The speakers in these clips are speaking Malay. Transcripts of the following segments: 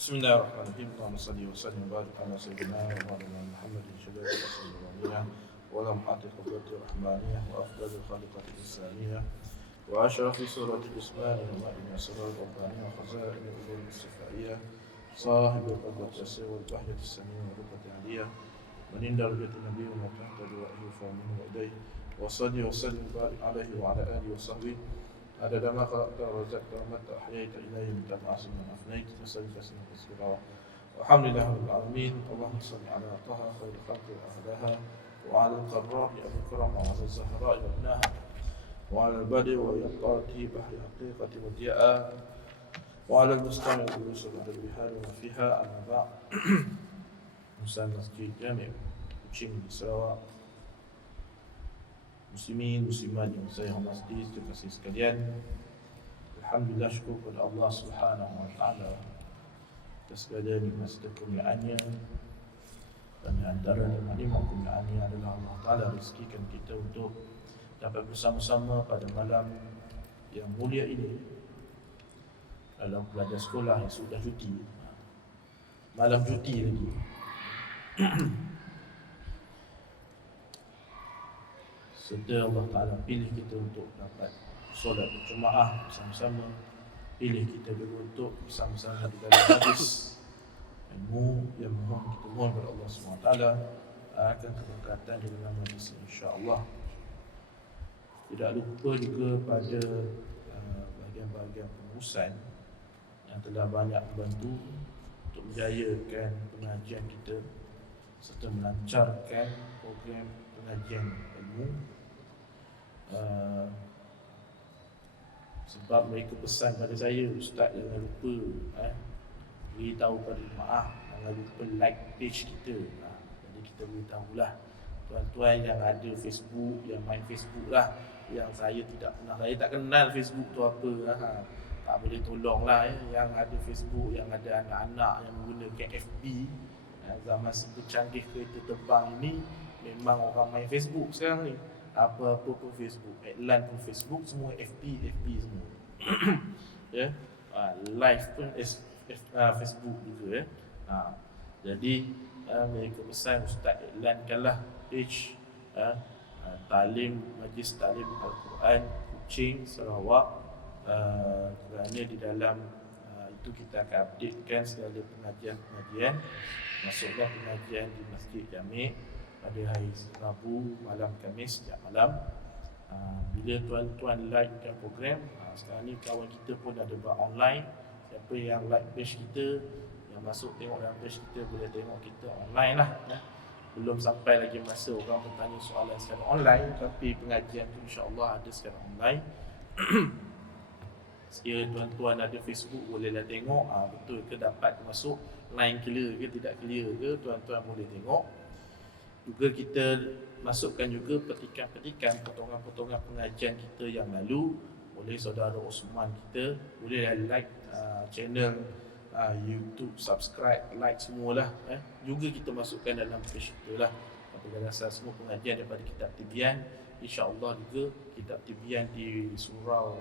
Bismillahirrahmanirrahim. Allahumma salli wa sallim wa barik ala sayyidina wa maulana Muhammadin syadid al-asmaniyah wa lam hati qudrati rahmaniyah wa afdal khaliqati islamiyah wa ashrafi surati ismani wa ma'ina surat al-baniyah wa khazain al-ulum al-sifaiyah sahib al-qadrat yasir wal bahyat al-samiyah wa rukat aliyah wa ninda rujati nabi wa tahta duwahi wa fahmin wa idayh wa salli wa sallim wa barik alaihi wa ala alihi wa sahbihi عدد ما خلقت ورزقت ومتى أحييت إليه من تبعث من أفنيت وسلم تسليما كثيرا والحمد لله رب العالمين. اللهم صل على طه خير الخلق وأهلها وعلى القراء أبي الكرم وعلى الزهراء وابنها وعلى البدء ويقاته بحر حقيقة ودياء وعلى المستمع والوصول إلى البحار وما فيها. أما بعد مسلم مسجد جامع Kuching di Sarawak, muslimin muslimat yang saya hormati sekalian sekalian, alhamdulillah, syukur kepada Allah Subhanahu wa taala atas segala nikmat serta kurniaannya. Dan antara nikmat kurniaannya adalah Allah Taala rezekikan kita untuk dapat bersama-sama pada malam yang mulia ini dalam pelajar sekolah yang sudah cuti, malam cuti lagi. Serta Allah Ta'ala pilih kita untuk dapat solat berjemaah bersama-sama. Pilih kita juga untuk bersama-sama di dalam majlis ilmu yang mohon kita mohon kepada Allah SWT akan keberkatan di dalam majlis ini, insya-Allah. Tidak lupa juga pada bahagian-bahagian pengurusan yang telah banyak membantu untuk menjayakan pengajian kita serta melancarkan program pengajian ilmu. Sebab mereka pesan pada saya, Ustaz jangan lupa beritahu pada jemaah, jangan lupa like page kita. Jadi kita beritahulah tuan-tuan yang ada Facebook, yang main Facebook lah, yang saya tak kenal Facebook tu apa. Tak boleh tolonglah yang ada Facebook, yang ada anak-anak yang menggunakan FB. Zaman secanggih kereta terbang ini, memang orang main Facebook sekarang ni. Apa-apa pun Facebook, iklan pun Facebook, semua FB semua. Ya, live pun Facebook juga. Jadi mereka pesan, Ustaz iklankanlah page Talim Majlis Talim Al-Quran Kuching Sarawak, kerana di dalam itu kita akan updatekan segala pengajian-pengajian. Masuklah pengajian di Masjid Jami' pada hari Rabu malam, Khamis setiap malam. Bila tuan-tuan like-kan program, sekarang ni kawan kita pun ada buat online. Siapa yang like page kita, yang masuk tengok dalam page kita, boleh tengok kita online lah. Belum sampai lagi masa orang bertanya soalan secara online, tapi pengajian tu insya-Allah ada secara online. Sekiranya tuan-tuan ada Facebook, bolehlah tengok betul ke dapat masuk, line clear ke tidak clear ke, tuan-tuan boleh tengok. Juga kita masukkan juga petikan-petikan, potongan-potongan pengajian kita yang lalu. Boleh saudara Osman kita, boleh like channel YouTube, subscribe, like semualah. Juga kita masukkan dalam page kita lah. Pada dasar semua pengajian daripada kitab Tibyan, insya-Allah juga kitab Tibyan di surau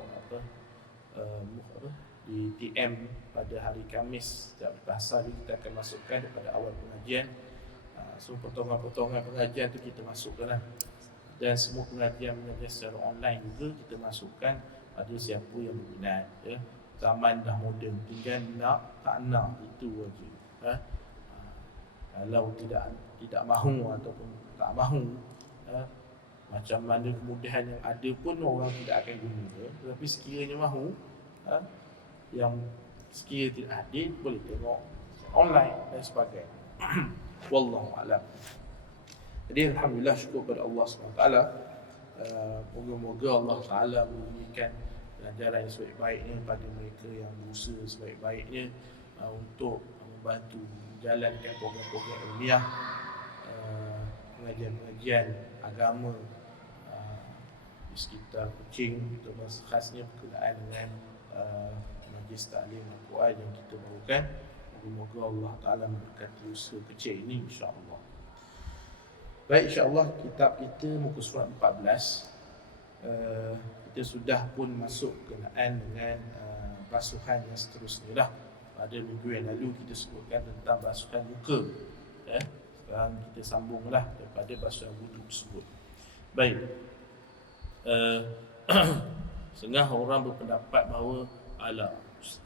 di TM pada hari Khamis setiap bahasa kita akan masukkan daripada awal pengajian. So potongan-potongan pengajian tu kita masukkan lah. Dan semua pengajian secara online juga kita masukkan. Ada siapa yang berminat, zaman dah moden, tinggal nak tak nak itu aja. Kalau tidak mahu ataupun tak mahu, macam mana kemudahan yang ada pun orang tidak akan guna. Tetapi sekiranya mahu, yang sekiranya tidak hadir, boleh tengok online dan sebagainya. Wallahu a'lam. Jadi alhamdulillah, syukur kepada Allah SWT. Moga-moga Allah Taala memberikan pelajaran yang sebaik-baiknya pada mereka yang berusaha sebaik-baiknya untuk membantu menjalankan program-program ilmiah, pengajian-pengajian agama di sekitar Kuching, termasuk khasnya berkenaan dengan Majlis Ta'lim Al-Quran yang kita bawakan. Moga-moga Allah Ta'ala memberkati usaha kecil ini, insya-Allah. Baik, insya-Allah kitab kita muka surat 14. Kita sudah pun masuk berkenaan dengan basuhan yang seterusnya lah. pada minggu yang lalu kita sebutkan tentang basuhan muka. Sekarang kita sambunglah daripada basuhan wuduk tersebut. Baik. Setengah orang berpendapat bahawa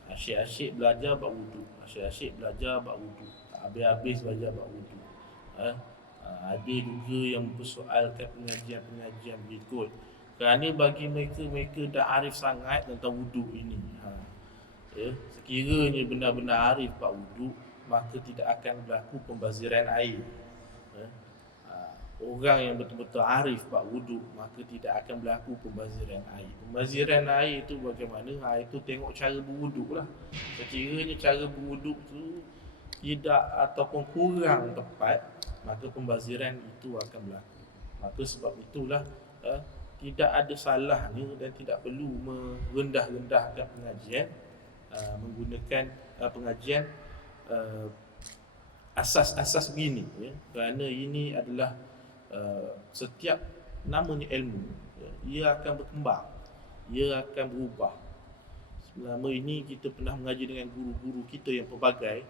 asyik-asyik belajar bab wuduk, asyik-asyik belajar bab wuduk, tak habis-habis belajar bab wuduk. Ada juga yang persoalkan pengajian-pengajian berikut, kerana bagi mereka dah arif sangat tentang wuduk ini. Sekiranya benar-benar arif bab wuduk, maka tidak akan berlaku pembaziran air. Orang yang betul-betul arif bab wuduk, maka tidak akan berlaku pembaziran air. Pembaziran air itu bagaimana? Itu tengok cara berwuduk lah. Sekiranya cara berwuduk tu tidak ataupun kurang tepat, maka pembaziran itu akan berlaku. Maka sebab itulah tidak ada salahnya dan tidak perlu merendah-rendahkan pengajian, menggunakan pengajian asas-asas begini, kerana ini adalah setiap namanya ilmu, ia akan berkembang, ia akan berubah. Selama ini kita pernah mengaji dengan guru-guru kita yang pelbagai.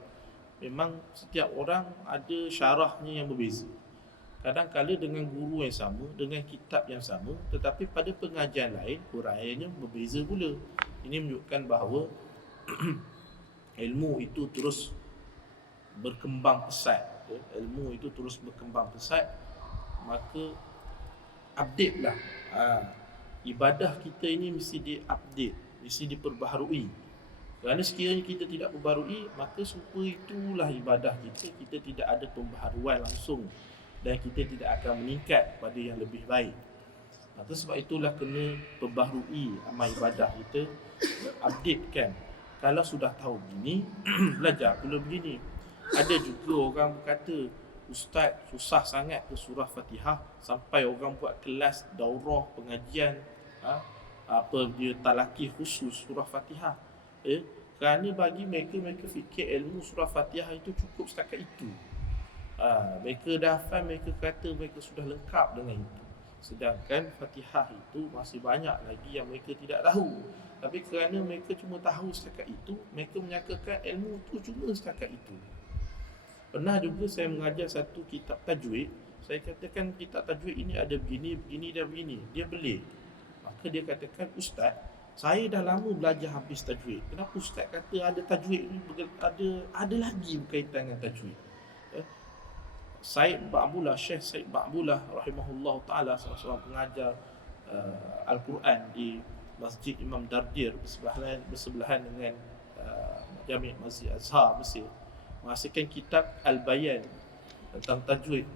Memang setiap orang ada syarahnya yang berbeza. Kadang-kadang dengan guru yang sama, dengan kitab yang sama, tetapi pada pengajian lain huraiannya berbeza pula. Ini menunjukkan bahawa ilmu itu terus berkembang pesat. Ilmu itu terus berkembang pesat, maka update lah. Ibadah kita ini mesti di-update, mesti diperbaharui. Kerana sekiranya kita tidak perbaharui, maka serupa itulah ibadah kita. Kita tidak ada pembaharuan langsung dan kita tidak akan meningkat pada yang lebih baik. Maka sebab itulah kena perbaharui amal ibadah kita, updatekan. Kalau sudah tahu begini, belajar pula begini. Ada juga orang berkata, Ustaz, susah sangat ke surah Fatihah, sampai orang buat kelas daurah pengajian dia talaqi khusus surah Fatihah. Kerana bagi mereka fikir ilmu surah Fatihah itu cukup setakat itu. Mereka dah hafal, mereka kata mereka sudah lengkap dengan itu. Sedangkan Fatihah itu masih banyak lagi yang mereka tidak tahu. Tapi kerana mereka cuma tahu setakat itu, mereka menyangkakan ilmu itu cuma setakat itu. Pernah juga saya mengajar satu kitab tajwid. Saya katakan kitab tajwid ini ada begini, begini dan begini. Dia belik. Maka dia katakan, Ustaz, saya dah lama belajar habis tajwid. Kenapa Ustaz kata ada tajwid ni, ada lagi berkaitan dengan tajwid? Syekh Ba'bullah rahimahullah ta'ala, seorang pengajar Al-Quran di Masjid Imam Dardir bersebelahan dengan Jami' Masjid Azhar Mesir, menghasilkan kitab Al-Bayan tentang tajwid,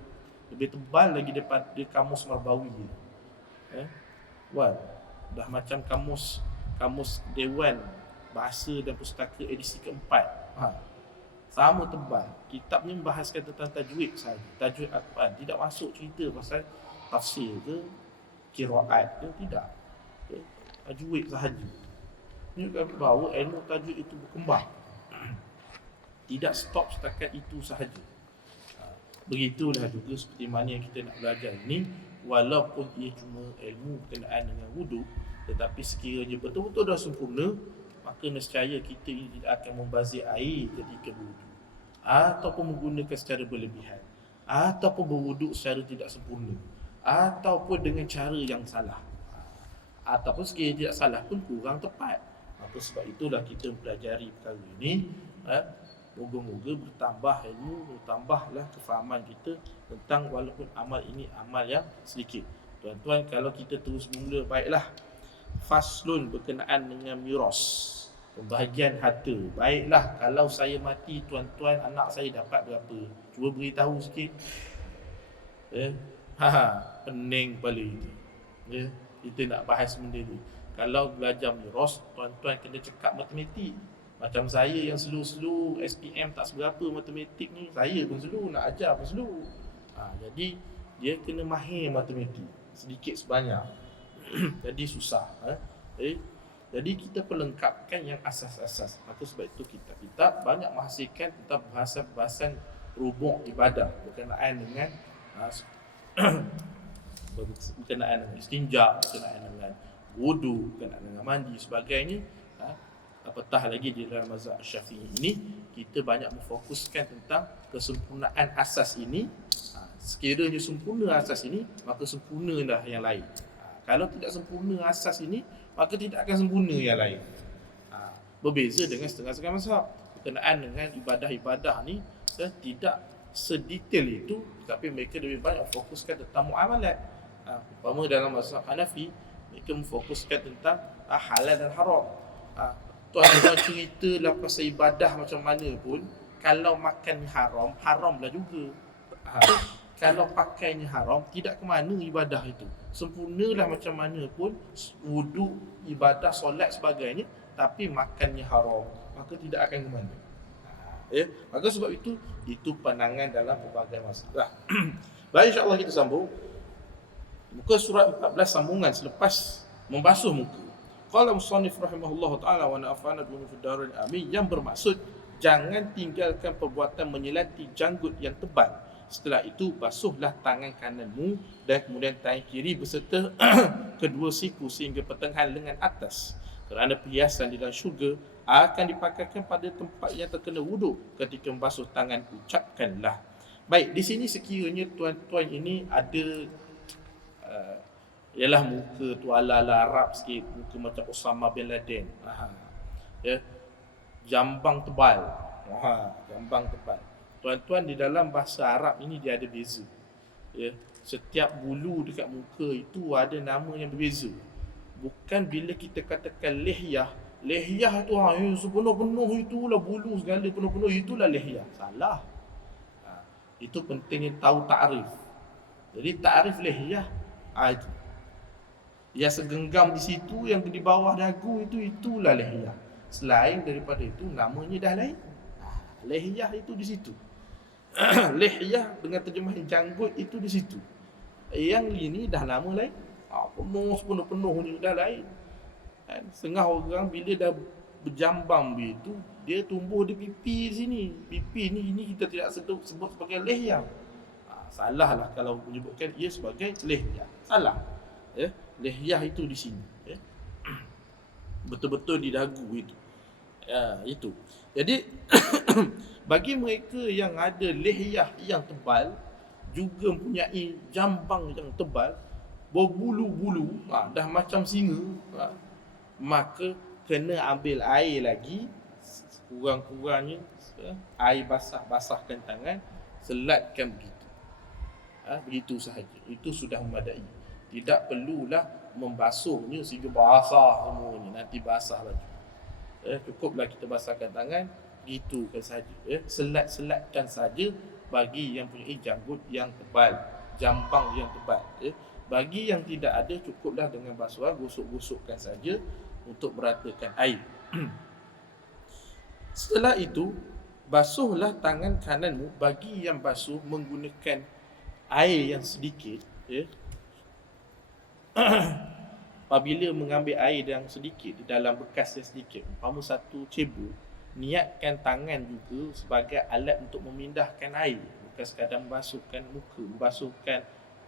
lebih tebal lagi daripada kamus Marbawi. Dah macam kamus Dewan Bahasa dan Pustaka edisi keempat. Sama tebal. Kitabnya membahaskan tentang tajwid sahaja, tajwid Al-Quran. Tidak masuk cerita pasal tafsir ke qiraat ke, tidak. Tajwid sahaja. Ini bahawa ilmu tajwid itu berkembang, tidak stop setakat itu sahaja. Begitulah juga seperti mana yang kita nak belajar ini, walaupun ia cuma ilmu berkenaan dengan wuduk, tetapi sekiranya betul-betul dah sempurna, maka nescaya kita ini tidak akan membazir air ketika berwuduk, ataupun menggunakan secara berlebihan, ataupun berwuduk secara tidak sempurna, ataupun dengan cara yang salah, ataupun sekiranya tidak salah pun kurang tepat. Maka sebab itulah kita mempelajari perkara ini. Moga-moga bertambah ilmu, bertambahlah kefahaman kita tentang walaupun amal ini amal yang sedikit. Tuan-tuan, kalau kita terus mula, baiklah, faslun berkenaan dengan miras, pembahagian harta. Baiklah, kalau saya mati, tuan-tuan, anak saya dapat berapa? Cuba beritahu sikit. Pening kepala itu. Kita nak bahas benda ni. Kalau belajar miras, tuan-tuan kena cekap matematik. Macam saya yang slow-slow, SPM tak seberapa matematik ni, saya pun slow, nak ajar pun slow. Jadi dia kena mahir matematik sedikit sebanyak. Jadi susah. Jadi kita perlengkapkan yang asas-asas. Maka sebab itu kitab-kitab banyak menghasilkan tentang bahasan-bahasan rubuk ibadah berkenaan dengan berkenaan dengan istinja, berkenaan dengan wudu, berkenaan dengan mandi sebagainya. apatah lagi di dalam mazhab Syafi'i ini kita banyak memfokuskan tentang kesempurnaan asas ini. Sekiranya sempurna asas ini, maka sempurnalah yang lain. Kalau tidak sempurna asas ini, maka tidak akan sempurna yang lain. Berbeza dengan setengah-setengah mazhab berkenaan dengan ibadah-ibadah ni tidak sedetail itu, tapi mereka lebih banyak fokuskan tentang muamalat. Umpama dalam mazhab Hanafi, mereka memfokuskan tentang halal dan haram. Tuan-tuan ceritalah pasal ibadah macam mana pun, kalau makan haram, haramlah juga. Kalau pakainya haram, tidak ke mana ibadah itu. Sempurnalah macam mana pun, wuduk, ibadah, solat sebagainya, tapi makannya haram, maka tidak akan ke mana. Maka sebab itu pandangan dalam pelbagai masalah. Baik, insya-Allah kita sambung muka surat 14 sambungan selepas membasuh muka. Qala musannif rahimahullah taala wa nafa'ana bi fid amin, yang bermaksud jangan tinggalkan perbuatan menyelati janggut yang tebal. Setelah itu basuhlah tangan kananmu dan kemudian tangan kiri beserta kedua siku sehingga pertengahan lengan atas. Kerana perhiasan di dalam syurga akan dipakaikan pada tempat yang terkena wuduk. Ketika membasuh tangan, ucapkanlah. Baik, di sini sekiranya tuan-tuan ini ada ialah muka tu ala-ala Arab sikit, muka macam Osama bin Laden. Jambang tebal. Jambang tebal. Tuan-tuan, di dalam bahasa Arab ini dia ada beza. Setiap bulu dekat muka itu ada nama yang berbeza. Bukan bila kita katakan lihyah tu sepenuh-penuh itulah bulu segala penuh-penuh itulah lihyah. Salah. Itu pentingnya tahu takrif. Jadi takrif lihyah itu. Yang segenggam di situ, yang di bawah dagu itulah lihyah. Selain daripada itu namanya dah lain. Lihyah itu di situ. Lihyah dengan terjemahan janggut itu di situ. Yang ini dah nama lain. Penuh-penuh ni dah lain. Setengah orang bila dah berjambang begitu, dia tumbuh di pipi di sini. Pipi ni kita tidak sebut sebagai lihyah. Salah lah kalau menyebutkan ia sebagai lihyah. Salah. Lihyah itu di sini. Betul-betul di dagu itu. Itu. Jadi bagi mereka yang ada lihyah yang tebal, juga mempunyai jambang yang tebal, berbulu-bulu, dah macam singa, maka kena ambil air lagi, kurang-kurangnya air basahkan tangan, selatkan begitu. Begitu sahaja. Itu sudah memadai. Tidak perlulah membasuhnya sehingga basah semuanya, nanti basah lagi. Cukuplah kita basahkan tangan, gitukan saja. Selat-selatkan saja bagi yang punya janggut yang tebal, jambang yang tebal. Bagi yang tidak ada, cukuplah dengan basuhan, gosok-gosokkan saja untuk meratakan air. Setelah itu, basuhlah tangan kananmu. Bagi yang basuh menggunakan air yang sedikit, apabila mengambil air yang sedikit di dalam bekas yang sedikit, umpama satu cebok, niatkan tangan juga sebagai alat untuk memindahkan air, bukan sekadar membasuhkan muka, membasuhkan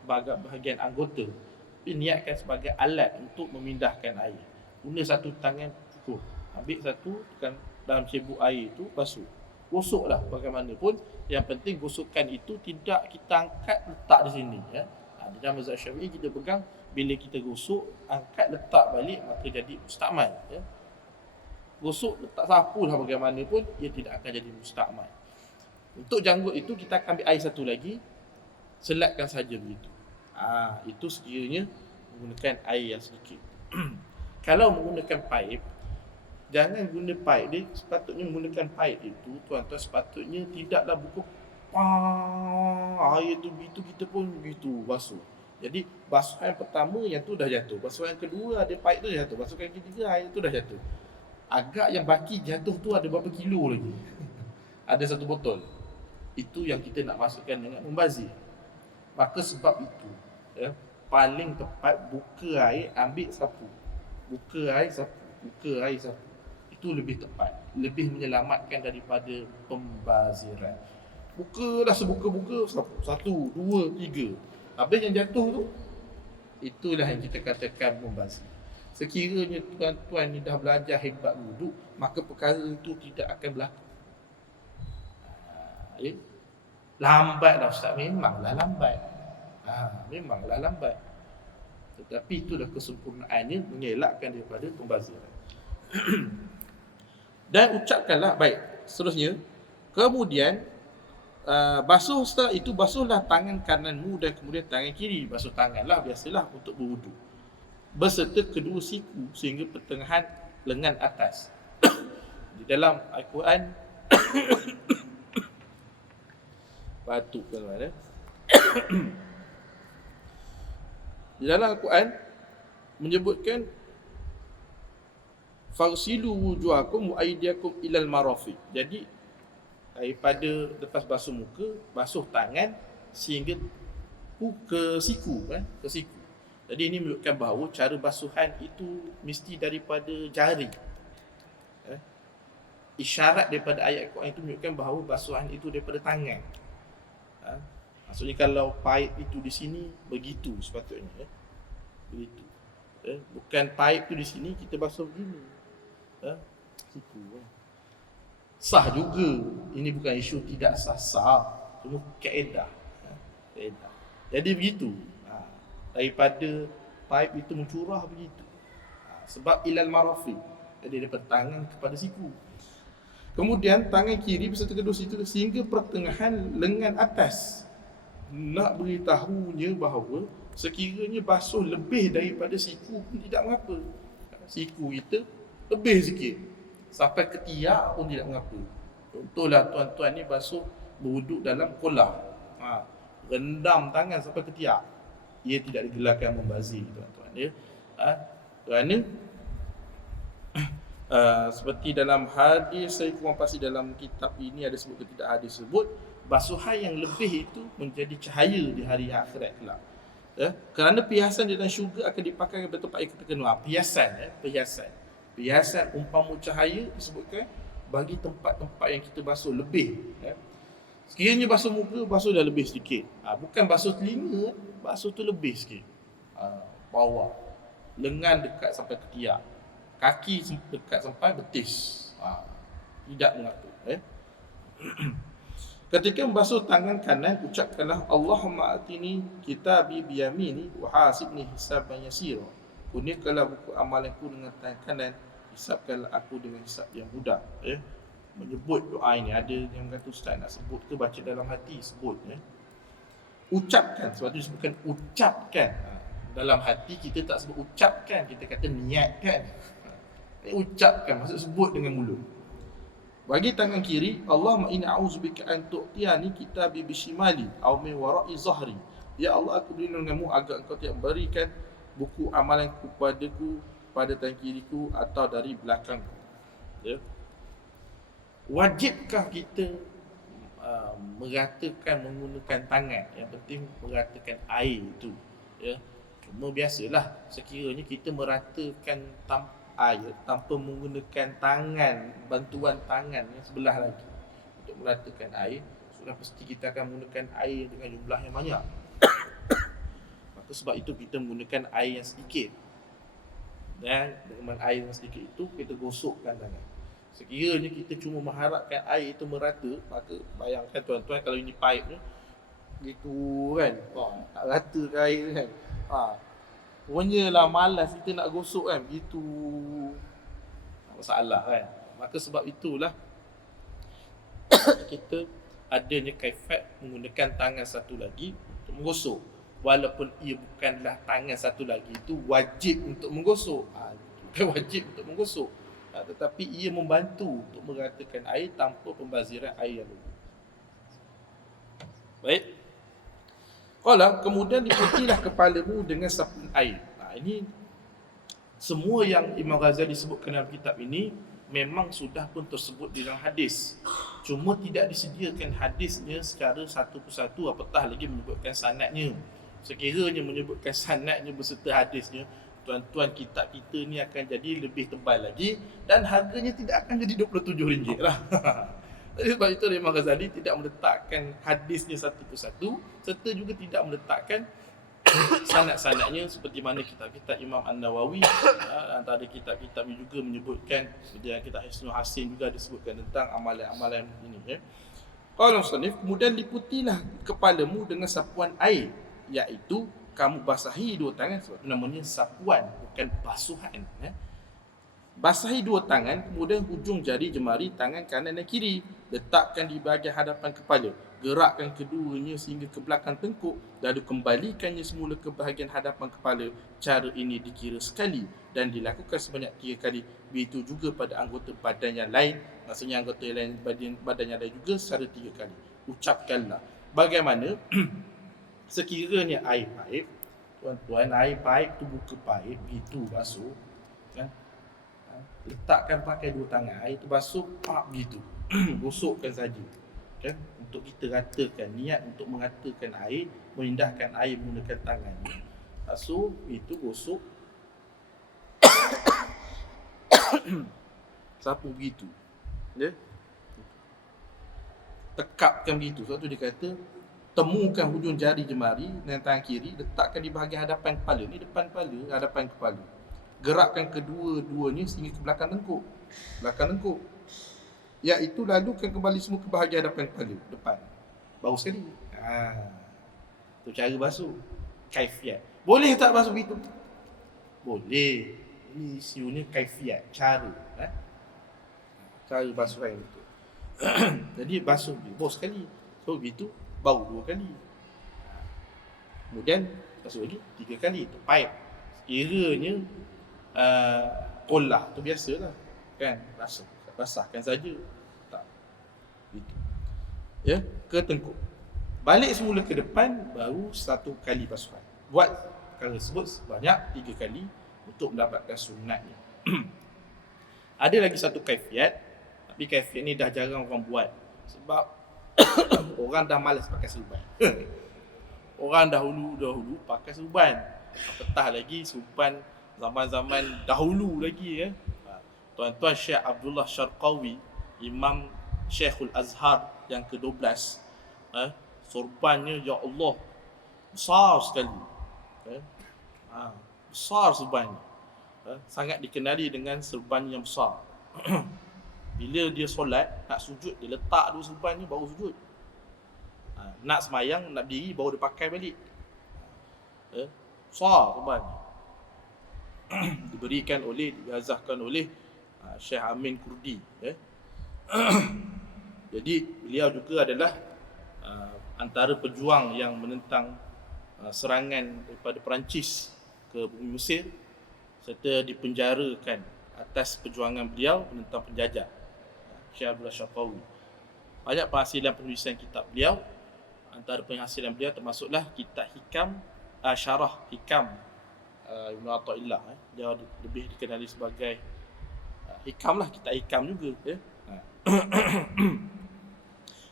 bahagian anggota, tapi niatkan sebagai alat untuk memindahkan air. Guna satu tangan cukup, ambil satu, tekan dalam cebok air itu, basuh, gosoklah bagaimanapun. Yang penting gosokkan itu tidak kita angkat letak di sini. Di dalam mazhab Syafi'i kita pegang, bila kita gosok, angkat letak balik, maka jadi mustakmal. Gosok letak sapu lah bagaimanapun, ia tidak akan jadi mustakmal. Untuk janggut itu kita akan ambil air satu lagi, selatkan saja begitu. Itu sekiranya menggunakan air yang sedikit. Kalau menggunakan paip, jangan guna paip dia. Sepatutnya menggunakan paip itu, tuan-tuan, sepatutnya tidaklah buku air tu begitu, kita pun begitu basuh. Jadi basuhan pertama yang tu dah jatuh, basuhan kedua ada paip tu jatuh, basuhan ketiga air tu dah jatuh. Agak yang baki jatuh tu ada berapa kilo lagi. Ada satu botol. Itu yang kita nak masukkan dengan membazir. Maka sebab itu paling tepat buka air, ambil sapu. Buka air sapu, buka air sapu. Itu lebih tepat, lebih menyelamatkan daripada pembaziran. Buka dah sebuka-buka sapu. 1, 2, 3. Habis yang jatuh tu, itulah yang kita katakan membazir. Sekiranya tuan-tuan ni dah belajar hebat wuduk, maka perkara itu tidak akan berlaku. Ya? Lambat lah Ustaz, memanglah lambat. Memanglah lambat. Tetapi itulah kesempurnaannya, mengelakkan daripada pembaziran. Dan ucapkanlah, baik, seterusnya, kemudian basuh, setelah itu basuhlah tangan kananmu dan kemudian tangan kiri. Basuh tanganlah biasalah untuk berwuduk, beserta kedua siku sehingga pertengahan lengan atas. Di dalam Al-Quran batuk kan mana? Di dalam Al-Quran menyebutkan fagsilu wujuhakum wa aydiyakum ilal marafiq. Jadi daripada lepas basuh muka, basuh tangan sehingga ke siku, ke siku. Jadi ini menunjukkan bahawa cara basuhan itu mesti daripada jari. Isyarat daripada ayat Al-Quran itu menunjukkan bahawa basuhan itu daripada tangan. Maksudnya kalau paip itu di sini, begitu sepatutnya. Begitu. Bukan paip itu di sini, kita basuh begini. Situ. Sah juga. Ini bukan isu tidak sah. Cuma kaedah. Kaedah. Jadi begitu. Daripada paip itu mencurah begitu. Sebab ilal marafiq. Jadi daripada tangan kepada siku. Kemudian tangan kiri beserta kedua siku sehingga pertengahan lengan atas. Nak beritahunya bahawa sekiranya basuh lebih daripada siku pun tidak mengapa. Siku kita lebih sikit, sampai ketiak pun tidak mengapa. Contohlah tuan-tuan ni basuh berwuduk dalam kolam, rendam tangan sampai ketiak, ia tidak digelarkan membazir, tuan-tuan ya. Kerana seperti dalam hadis, saya kurang pasti dalam kitab ini ada sebut ke tidak hadis sebut, basuhan yang lebih itu menjadi cahaya di hari akhirat kelak. Kerana perhiasan di dalam syurga akan dipakai kepada tempat yang kita kenal. Perhiasan umpama cahaya disebutkan bagi tempat-tempat yang kita basuh lebih. Sekiranya basuh muka, basuh dah lebih sedikit. Bukan basuh telinga, basuh tu lebih sikit. Bawah. Lengan dekat sampai ketiak. Kaki dekat sampai betis. Tidak mengapa. Ketika membasuh tangan kanan, ucapkanlah Allahumma atini kitabi biyamini wa hasibni hisaban yasira. Kurniakanlah buku amalanku dengan tangan kanan, hisapkanlah aku dengan hisap yang mudah. Menyebut doa ini. Ada yang kata ustaz nak sebut ke baca dalam hati, sebut. Ucapkan, sebab itu disebutkan ucapkan. Dalam hati kita tak sebut ucapkan, kita kata niatkan. Ucapkan, maksud sebut dengan mulut. Bagi tangan kiri, Allahumma inni a'udzubika an tu'tiyani kitabi bishimali aw min wara'i zahri. Ya Allah, aku berlindung denganmu agar engkau tidak memberikan buku amalanku padaku pada tangan kiriku atau dari belakangku. Wajibkah kita meratakan menggunakan tangan? Yang penting meratakan air itu. Cuma biasalah, sekiranya kita meratakan air tanpa menggunakan tangan, bantuan tangan yang sebelah lagi untuk meratakan air, sudah pasti kita akan menggunakan air dengan jumlah yang banyak. Maka sebab itu kita menggunakan air yang sedikit, dan dengan air yang sedikit itu kita gosokkan tangan. Sekiranya kita cuma mengharapkan air itu merata, maka bayangkan tuan-tuan kalau ini paip ni gitu kan, tak rata ke air kan. Punya lah malas kita nak gosok kan, begitu masalah kan. Maka sebab itulah kita adanya kaifat menggunakan tangan satu lagi untuk menggosok. Walaupun ia bukanlah tangan satu lagi itu wajib untuk menggosok. Bukan wajib untuk menggosok, tetapi ia membantu untuk meratakan air tanpa pembaziran air yang lebih. Baik. Qala, kemudian diputilah kepalamu dengan sabun air. Ini semua yang Imam Ghazali sebutkan dalam kitab ini memang sudah pun tersebut di dalam hadis. Cuma tidak disediakan hadisnya secara satu persatu, apatah lagi menyebutkan sanadnya. Sekiranya menyebutkan sanadnya beserta hadisnya, tuan-tuan kitab kita ni akan jadi lebih tebal lagi dan harganya tidak akan jadi RM27 lah. Jadi sebab itu Imam Ghazali tidak meletakkan hadisnya satu persatu, serta juga tidak meletakkan sanad-sanadnya seperti mana kitab-kitab Imam An-Nawawi, antara kitab-kitabnya juga menyebutkan, seperti yang kitab Hisnul Hasin juga disebutkan tentang amalan-amalan ini. Qala musannif, kemudian liputilah kepalamu dengan sapuan air, iaitu kamu basahi dua tangan, sebab namanya sapuan bukan basuhan. Basahi dua tangan, kemudian hujung jari jemari tangan kanan dan kiri letakkan di bahagian hadapan kepala, gerakkan keduanya sehingga ke belakang tengkuk, lalu kembalikannya semula ke bahagian hadapan kepala. Cara ini dikira sekali dan dilakukan sebanyak 3 kali. Begitu juga pada anggota badan yang lain, maksudnya anggota yang lain, badan yang lain juga secara 3 kali. Ucapkanlah bagaimana sekiranya air paip, tuan-tuan, air paip tu buka paip, itu basuh kan, letakkan pakai 2 tangan, air tu basuh, pak gitu. Gosokkan saja kan, untuk kita ratakan, niat untuk mengatakan air, memindahkan air menggunakan tangan. Basuh, itu gosok, sapu begitu. Tekapkan begitu. Sebab tu dia kata, temukan hujung jari jemari dan tangan kiri, letakkan di bahagian hadapan kepala. Ni depan kepala, hadapan kepala. Gerakkan kedua-duanya sehingga ke belakang tengkuk. Belakang tengkuk. Iaitu lalukan kembali semua ke bahagian hadapan kepala, depan. Baru sekali. Tu cara basuh. Kaifiat. Boleh tak basuh begitu? Boleh. Ini isunya kaifiat, cara. Cara basuhan itu. Jadi basuh baru sekali. So begitu, baru 2 kali. Kemudian basuh lagi 3 kali. Itu pipe. Kiranya kolah tu biasalah kan, basahkan saja, tak gitu ya, ke tengkuk, balik semula ke depan, baru 1 kali basuhan. Buat perkara tersebut sebanyak 3 kali untuk mendapatkan sunatnya. Ada lagi satu kaifiat, tapi kaifiat ni dah jarang orang buat sebab orang dah malas pakai serban. Orang dahulu pakai serban, apatah lagi serban zaman-zaman dahulu lagi ya. Tuan-tuan, Syekh Abdullah Syarqawi, Imam Syekhul Azhar yang ke-12, sorbannya ya Allah besar sekali. Besar serbannya. Sangat dikenali dengan serban yang besar. Bila dia solat, nak sujud, dia letak dulu serbannya baru sujud. Nak semayang, nak berdiri baru dia pakai balik. Besar serbannya. Diberikan oleh, diazahkan oleh Syekh Amin Kurdi. Jadi beliau juga adalah antara pejuang yang menentang serangan daripada Perancis ke bumi Mesir, serta dipenjarakan atas perjuangan beliau menentang penjajah. Syekh Abdullah Syarqawi. Banyak penghasilan penulisan kitab beliau. Antara penghasilan beliau termasuklah kitab hikam, syarah hikam Ibn Atha'illah. Dia lebih dikenali sebagai hikam lah, kitab hikam juga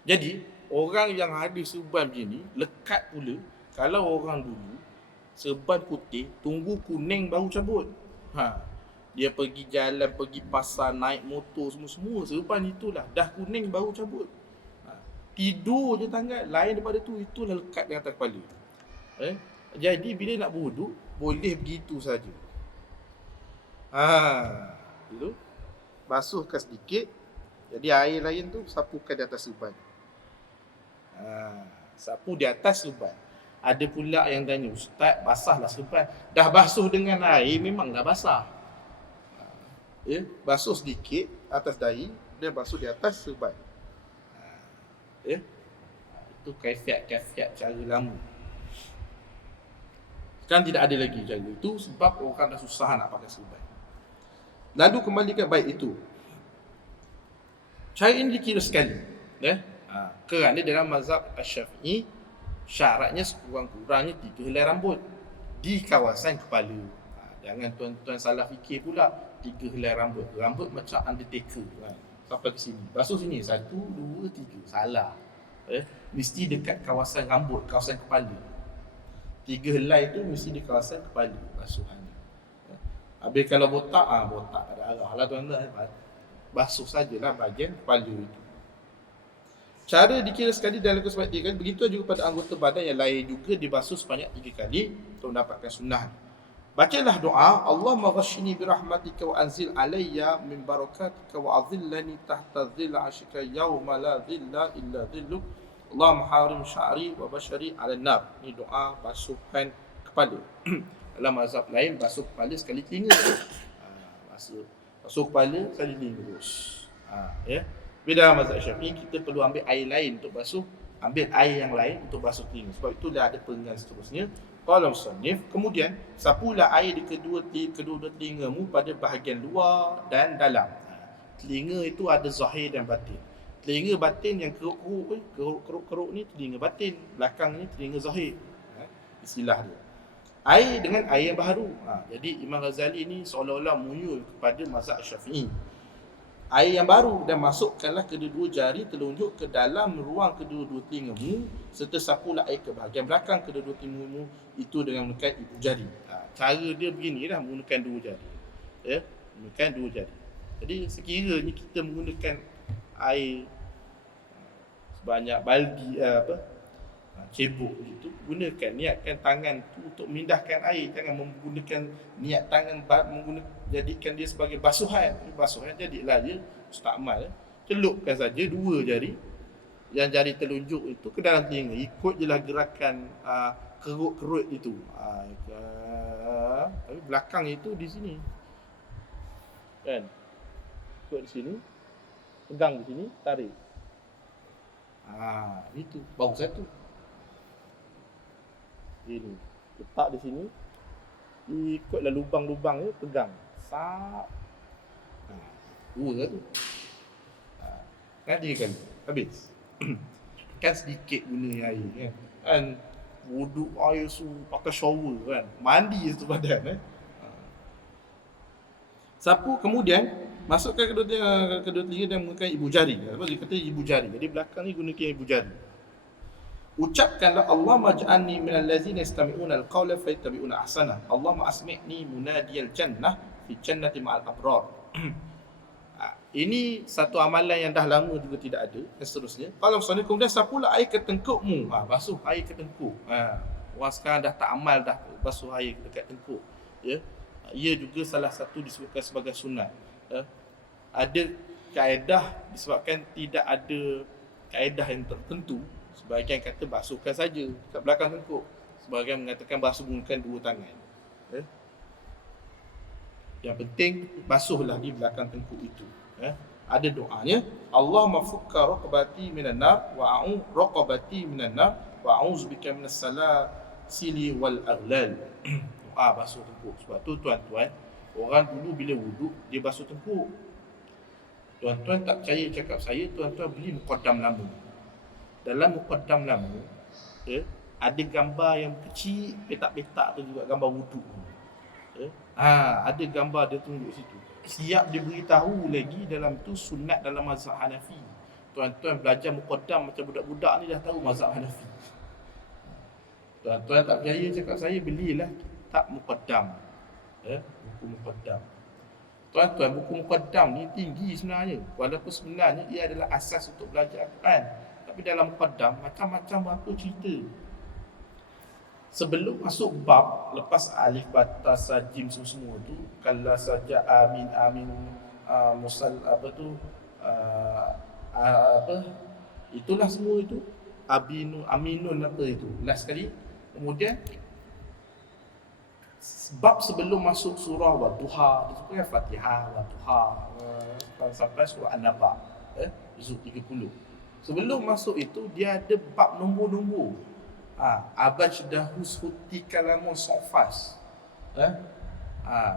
Jadi orang yang ada serban begini lekat pula. Kalau orang dulu serban putih, tunggu kuning baru cabut. Dia pergi jalan, pergi pasar, naik motor, semua serban itulah, dah kuning baru cabut. Tidur je tangan, lain daripada tu, itulah lekat di atas kepala. Jadi bila nak berwuduk, boleh begitu saja. Itu basuhkan sedikit. Jadi air lain tu sapukan di atas serban. Sapu di atas serban. Ada pula yang tanya, Ustaz, basahlah serban. Dah basuh dengan air, memang dah basah. Basuh sedikit atas dahi, dia basuh di atas serban. Itu kaifiat cara lama. Sekarang tidak ada lagi cara itu sebab orang dah susah nak pakai serban. Lalu kembalikan baik itu. Cara ini dikira sekali. Kerana dalam mazhab Asy-Syafi'i, syaratnya sekurang-kurangnya 3 helai rambut di kawasan kepala. Jangan tuan-tuan salah fikir pula 3 helai rambut. Rambut macam undertaker. Sampai ke sini. Basuh sini. 1, 2, 3. Salah. Mesti dekat kawasan rambut, kawasan kepala. 3 helai tu mesti di kawasan kepala basuhannya. Habis kalau botak, botak pada arah lah tuan-tuan. Basuh sajalah bahagian kepala itu. Cara dikira sekali dan lakukan sebanyak 3 kali. Begitu juga pada anggota badan yang lain juga dibasuh sebanyak 3 kali untuk mendapatkan sunnah. Bacalah doa, Allahumma ghashini birahmatika wa anzil alayya min barakatika wa adhillani tahta dhil arshika yawma la dhilla illa dhilluk. Allahumma harim sya'ri wa bashari ala nar. Ini doa basuhan kepala. Dalam mazhab lain basuh kepala sekali telinga. Basuh kepala sekali telinga terus. Ya. Tapi dalam mazhab Syafi'i kita perlu ambil air lain untuk basuh, ambil air yang lain untuk basuh telinga. Sebab itu dah ada penggan seterusnya. Qala musannif, kemudian sapulah air di kedua telingamu pada bahagian luar dan dalam. Telinga itu ada zahir dan batin. Telinga batin yang keruk-keruk ni telinga batin, belakang ni telinga zahir. Istilah dia. Air dengan air yang baharu. Jadi Imam Ghazali ni seolah-olah muyul kepada mazhab Syafi'i. Air yang baru dan masukkanlah kedua-dua jari telunjuk ke dalam ruang kedua-dua telingamu serta sapulah air ke bahagian belakang kedua-dua telingamu itu dengan menggunakan ibu jari. Cara dia begini dah, menggunakan dua jari. Ya, menggunakan dua jari. Jadi sekiranya kita menggunakan air sebanyak baldi cebok gitu, gunakan, niatkan tangan tu untuk memindahkan air, jangan menggunakan niat tangan jadikan dia sebagai basuhan. Basuhan jadilah dia mustakmal. Celupkan saja dua jari, yang jari telunjuk itu ke dalam telinga, ikut jelah gerakan kerut-kerut itu. Tapi belakang itu di sini, kan? Ikut di sini, pegang di sini, tarik. Itu baru satu. Ini letak di sini, ikutlah lubang-lubang ni, pegang sap. Dua tu. Kan 3 kali habis. Kan sedikit guna air kan. Kan wuduk air pakai shower kan. Mandi satu badan Sapu, kemudian masukkan kedua telinga dan menggunakan ibu jari. Sebab dia kata ibu jari. Jadi belakang ni gunakan ibu jari. Ucapkanlah Allahumma ja'alni minal ladzina yastami'una al-qawla fayattabi'una ahsana. Allahumma asmi'ni munadiyal jannah fi jannati ma'al abrar. Ini satu amalan yang dah lama juga tidak ada, dan seterusnya. Kalau misalnya kemudian sapulah air ke tengkukmu. Basuh air ke tengkuk. Orang sekarang dah tak amal dah basuh air dekat tengkuk. Ya. Ia juga salah satu disebutkan sebagai sunat. Ada kaedah disebabkan tidak ada kaedah yang tertentu. Sebahagian kata basuhkan saja kat belakang tengkuk. Sebahagian mengatakan basuh menggunakan dua tangan. Yang penting basuhlah di belakang tengkuk itu. Ada doanya, Allahumma fukka raqabati minan nar wa a'u raqabati minan nar wa a'udzubika minas salasili wal aghlal. Doa basuh tengkuk. Sebab tu tuan-tuan, orang dulu bila wuduk dia basuh tengkuk. Tuan-tuan tak percaya cakap saya, tuan-tuan beli muqaddam lama. Dalam muqaddam lama, ada gambar yang kecil, petak-petak tu juga gambar wuduk. Ada gambar dia tunjuk situ. Siap dia beritahu lagi dalam tu sunat dalam mazhab Hanafi. Tuan-tuan belajar muqaddam macam budak-budak ni dah tahu mazhab Hanafi. Tuan-tuan tak percaya cakap saya, belilah kitab muqaddam. Buku muqaddam. Tuan-tuan, buku muqaddam ni tinggi sebenarnya. Walaupun sebenarnya ia adalah asas untuk belajar Al-Quran. Tapi dalam muqaddam macam-macam berapa cerita. Sebelum masuk bab, lepas alif, batas, jim semua tu, kalau saja amin musal itulah semua itu aminun apa itu. Last sekali. Kemudian bab sebelum masuk surah Wadduha, disebutkan Fatihah, Wadduha sampai surah An-Naba, juzuk 30. Sebelum masuk itu dia ada bab nombor-nombor. Abajdahu suti kalamun sofas.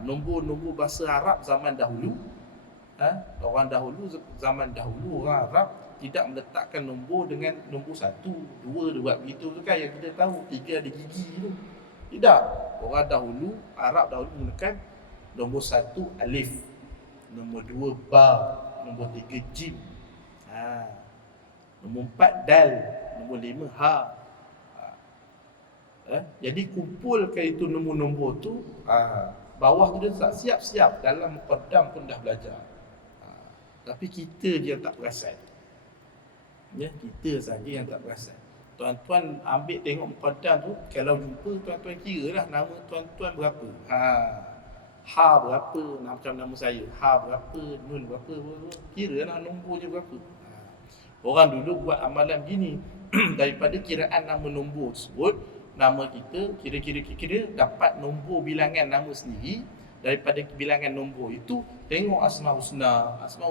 Nombor-nombor bahasa Arab zaman dahulu. Orang dahulu, zaman dahulu orang Arab tidak meletakkan nombor dengan nombor 1, 2 dia buat begitu tu kan, yang kita tahu 3 ada gigi tu. Tidak. Orang dahulu, Arab dahulu menggunakan nombor 1 alif, nombor 2 ba, nombor 3 jim, nombor 4 dal, nombor 5 ha. Jadi kumpulkan itu nombor-nombor tu, bawah tu dia tak siap-siap, dalam muqaddam pun dah belajar. Tapi kita je yang tak perasan. Ya, kita saja yang tak perasan. Tuan-tuan ambil tengok muqaddam tu, kalau jumpa tuan-tuan kira lah nama tuan-tuan berapa. Ha berapa, macam nama saya. Ha berapa, nun berapa, kira lah nombornya berapa. Orang dulu buat amalan gini. Daripada kiraan nama nombor tersebut, nama kita kira dapat nombor bilangan nama sendiri. Daripada bilangan nombor itu, tengok Asmaul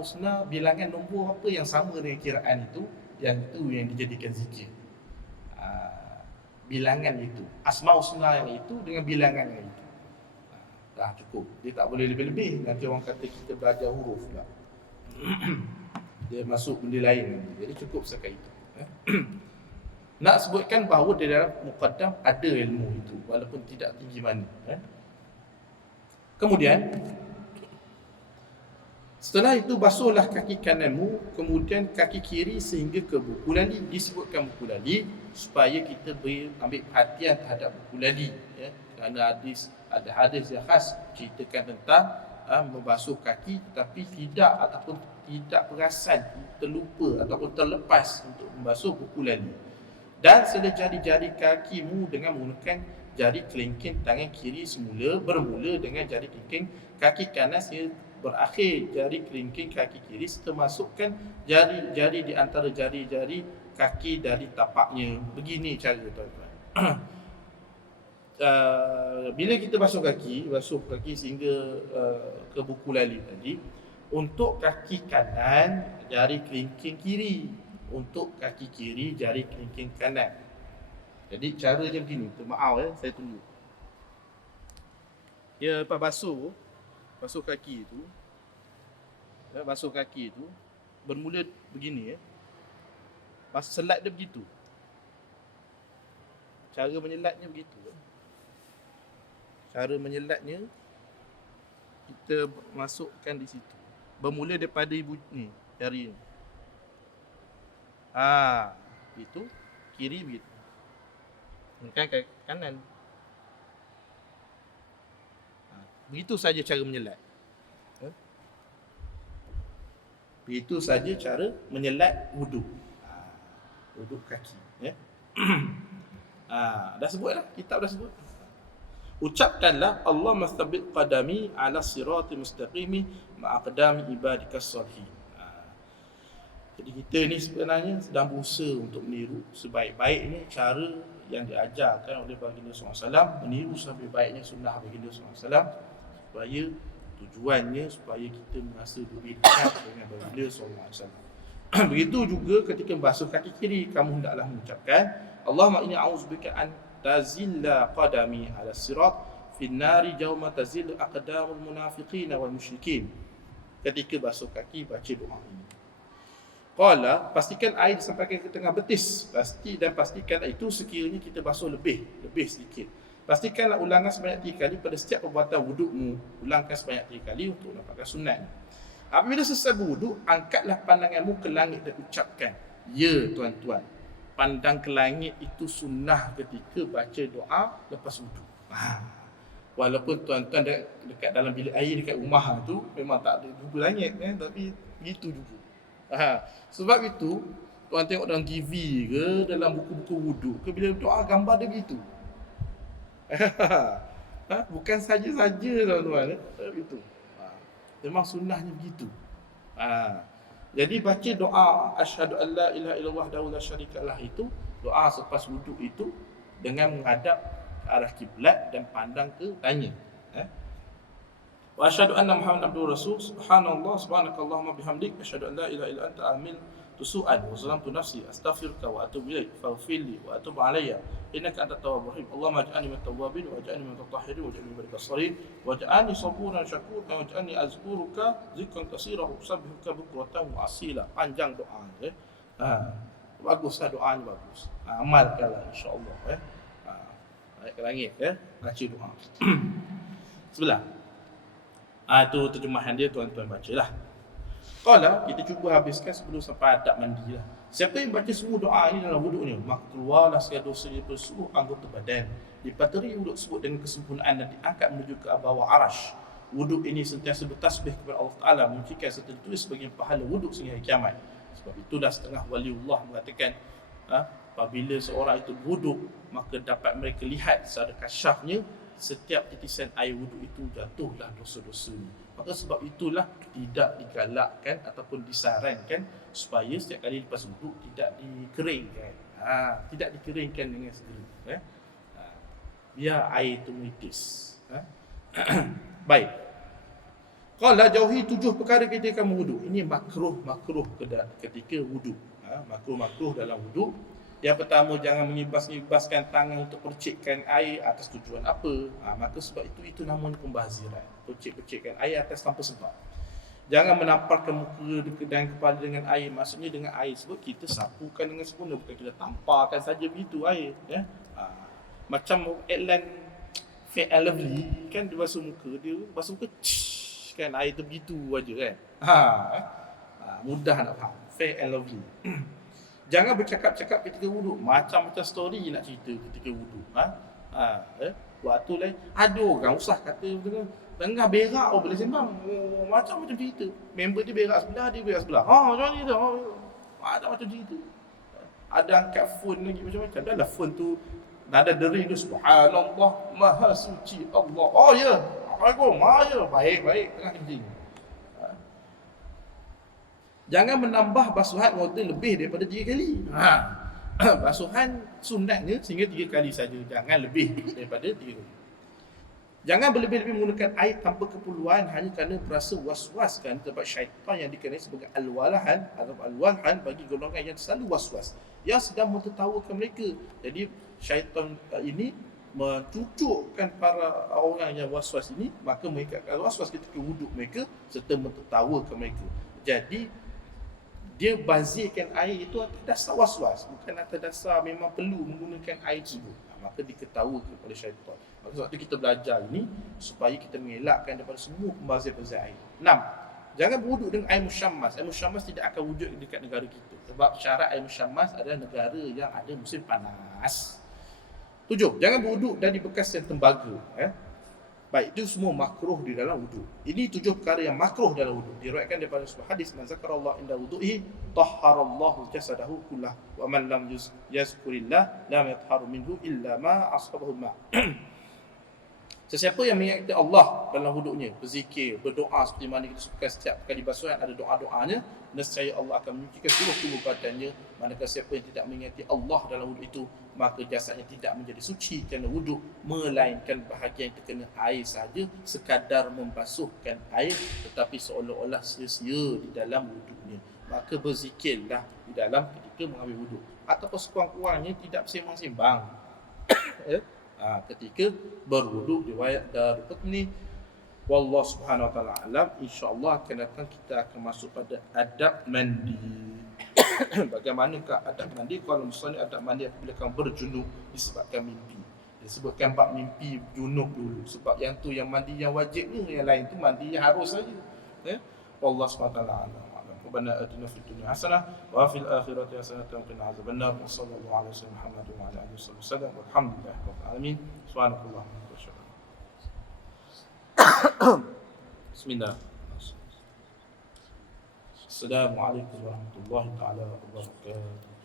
Husna bilangan nombor apa yang sama dengan kiraan itu, yang dijadikan zikir. Bilangan itu, Asmaul Husna yang itu dengan bilangan yang itu. Dah cukup. Dia tak boleh lebih-lebih. Nanti orang kata kita belajar huruf pula. Dia masuk benda lain. Jadi cukup setakat itu. Nak sebutkan bahawa di dalam muqaddam ada ilmu itu, walaupun tidak tinggi mana. Kemudian setelah itu basuhlah kaki kananmu, kemudian kaki kiri sehingga ke buku lali. Disebutkan buku lali supaya kita ambil perhatian terhadap buku lali, ya. Kerana ada hadis yang khas ceritakan tentang membasuh kaki, tetapi tidak perasan, terlupa ataupun terlepas untuk membasuh buku lali. Dan sila jari-jari kakimu dengan menggunakan jari kelingking tangan kiri bermula dengan jari kelingking kaki kanan sehingga berakhir jari kelingking kaki kiri, serta masukkan jari-jari di antara jari-jari kaki dari tapaknya. Begini cara tuan-tuan. Bila kita basuh kaki sehingga ke buku lali tadi, untuk kaki kanan jari kelingking kiri, untuk kaki kiri jari kelingking kanan. Jadi cara dia begini. Maaf saya tunjuk. Ya, lepas basuh kaki itu, bermula begini, selat dia begitu. Cara menyelatnya begitu. Cara menyelatnya kita masukkan di situ. Bermula daripada ibu ni, jari ni. Itu kiri begitu. Kan kanan. Begitu saja cara menyelat. Begitu saja cara menyelat wuduk. Wuduk kaki, ya. Dah sebut dah, kitab dah sebut. Ucapkanlah Allah mastabit qadami ala sirati mustaqimi ma'aqdami ibadikas salihin. Jadi kita ni sebenarnya sedang berusaha untuk meniru sebaik-baiknya cara yang diajarkan oleh baginda SAW, meniru sebaik-baiknya sunnah baginda SAW, supaya tujuannya supaya kita merasa lebih dekat dengan baginda SAW. Begitu juga ketika basuh kaki kiri, kamu hendaklah mengucapkan Allahumma inni a'udzubika an tazilla qadami ala sirat fin nari yawma tazillu aqdamul munafiqin wal musyrikin. Ketika basuh kaki baca doa ini. Qala, pastikan air disampaikan ke tengah betis. Pastikan itu sekiranya kita basuh lebih sedikit. Pastikanlah ulangan sebanyak 3 kali pada setiap perbuatan wudukmu. Ulangkan sebanyak 3 kali untuk dapatkan sunat. Apabila selesai berwuduk, angkatlah pandanganmu ke langit dan ucapkan, ya tuan-tuan, pandang ke langit itu sunnah ketika baca doa lepas wuduk. Walaupun tuan-tuan dekat dalam bilik air dekat rumah tu memang tak ada jumpa langit, tapi begitu juga. Sebab itu tuan tengok dalam TV ke, dalam buku-buku wuduk ke, bila doa gambar dia begitu. Bukan saja-saja tuan-tuan, begitu. Memang sunnahnya begitu. Jadi baca doa asyhadu an la ilaha illallah wahdahu la syarikalah itu, doa selepas wuduk itu dengan menghadap ke arah kiblat dan pandang ke tanya. Wa asyhadu anna Muhammadan abduhu rasul. Subhanallah subhanakallahumma bihamdik asyhadu an la ilaha illa anta amiltu su'an wa zalamtu nafsi astaghfiruka wa atubu ilaik faghfir li wa atub alayya innaka antat tawwabur rahim. Allahumma ij'alni minat tawwabin wa ij'alni minat tatahhirin wa ij'alni min ibadika as-salihin wa ij'alni saburan syakuran wa ij'alni azkuruka dzikran katsiran wa usabbihuka bukratan wa asila. Panjang doa ya. Baguslah doanya, bagus. Amalkanlah insya-Allah ya. Naik ke langit ya, baca doa. Sebelah. Itu terjemahan dia, tuan-tuan bacalah. Qala, kita cuba habiskan sebelum sampai adab mandi lah. Siapa yang baca semua doa ini dalam wuduknya, maka keluarlah segala dosa daripada seluruh anggota badan. Dipateri wuduk tersebut dengan kesempurnaan dan diangkat menuju ke bawah arash. Wuduk ini sentiasa bertasbih kepada Allah Ta'ala, menunjukkan serta ditulis sebagai pahala wuduk sehingga hari kiamat. Sebab itulah setengah waliullah mengatakan apabila seorang itu berwuduk, maka dapat mereka lihat secara kasyafnya setiap titisan air wuduk itu jatuhlah dosa-dosanya. Maka sebab itulah tidak digalakkan ataupun disarankan supaya setiap kali lepas wuduk tidak dikeringkan. Tidak dikeringkan dengan segera. Biar air itu menitis. Baik. Qala jauhi 7 perkara ketika berwuduk. Ini makruh ketika wuduk. Makruh dalam wuduk. Yang pertama, jangan mengibas-ibaskan tangan untuk percikkan air atas tujuan apa. Maka sebab itu namanya pembaziran. Percik-percikkan air atas tanpa sebab. Jangan menamparkan muka dan kepala dengan air. Maksudnya dengan air sebab kita sapukan dengan sempurna, bukan kita tamparkan saja begitu air. Macam iklan Fair and Lovely kan, dia basuh muka, kan air tu begitu aja kan. Mudah nak faham. Fair and Lovely. Jangan bercakap-cakap ketika wuduk. Macam-macam story nak cerita ketika wuduk. Waktu lain ada orang usah kata tengah berak boleh sembang. Macam-macam cerita. Member dia berak sebelah, dia berak sebelah. Macam ni tu. Macam-macam cerita. Ada angkat phone lagi macam-macam. Dah lah phone tu nada deri tu, subhanallah, maha suci Allah. Oh ya, Assalamualaikum. Ya, baik-baik tengah kencing. Jangan menambah basuhan water lebih daripada 3 kali. Basuhan sunatnya sehingga 3 kali saja. Jangan lebih daripada 3 kali. Jangan berlebih-lebih menggunakan air tanpa keperluan hanya kerana berasa was-was kan sebab syaitan yang dikenali sebagai al-walahan atau al-walhan bagi golongan yang selalu was-was yang sedang mentertawakan mereka. Jadi syaitan ini mencucukkan para orang yang was-was ini, maka mereka akan was-was ketika wuduk mereka serta mentertawakan mereka. Jadi dia bazirkan air itu atas dasar was-was, bukan atas dasar memang perlu menggunakan air tersebut. Maka diketawakan oleh syaitan. Maka sebab itu kita belajar ini supaya kita mengelakkan daripada semua pembazir-pembazir air. 6. Jangan berwuduk dengan air musyammas. Air musyammas tidak akan wujud dekat negara kita. Sebab syarat air musyammas adalah negara yang ada musim panas. 7. Jangan berwuduk dari bekas yang tembaga. Baik, itu semua makruh di dalam wuduk. Ini 7 perkara yang makruh dalam wuduk. Diriwayatkan daripada sebuah hadis, man zakarallahu inda wudu'ihi tahharallahu jasadahu kullah wa man lam yazkurillah lam yatharu minhu illa ma ashabahu ma. Sesiapa yang mengingat Allah dalam wuduknya, berzikir, berdoa seperti mana kita sebutkan setiap kali basuhan ada doa-doanya, nescaya Allah akan menyucikan seluruh tubuh badannya. Manakala siapa yang tidak mengingati Allah dalam wuduk itu, maka jasadnya tidak menjadi suci kerana wuduk, melainkan bahagian yang terkena air sahaja, sekadar membasuhkan air tetapi seolah-olah sia-sia di dalam wuduknya. Maka berzikirlah di dalam ketika mengambil wuduk, ataupun sekurang-kurangnya tidak bersembang-sembang ketika berwuduk. Riwayat Daraqutni. Wallahu subhanahu wa ta'ala alam. InsyaAllah akan datang kita akan masuk pada adab mandi. Bagaimanakah adab mandi? Kalau misalnya adab mandi apabila kamu berjunub disebabkan mimpi. Disebutkan bab mimpi junub dulu. Sebab yang tu yang mandi yang wajibnya, yang lain tu mandi yang harus saja. Wallahu subhanahu wa ta'ala alam. ربنا آتنا في الدنيا حسنة وفي الآخرة حسنة وقنا عذاب النار وصلى الله على سيدنا محمد وعلى آله وصحبه وسلم والحمد لله رب العالمين سبحانك اللهم وبحمدك بسم الله السلام عليكم ورحمة الله تعالى وبركاته.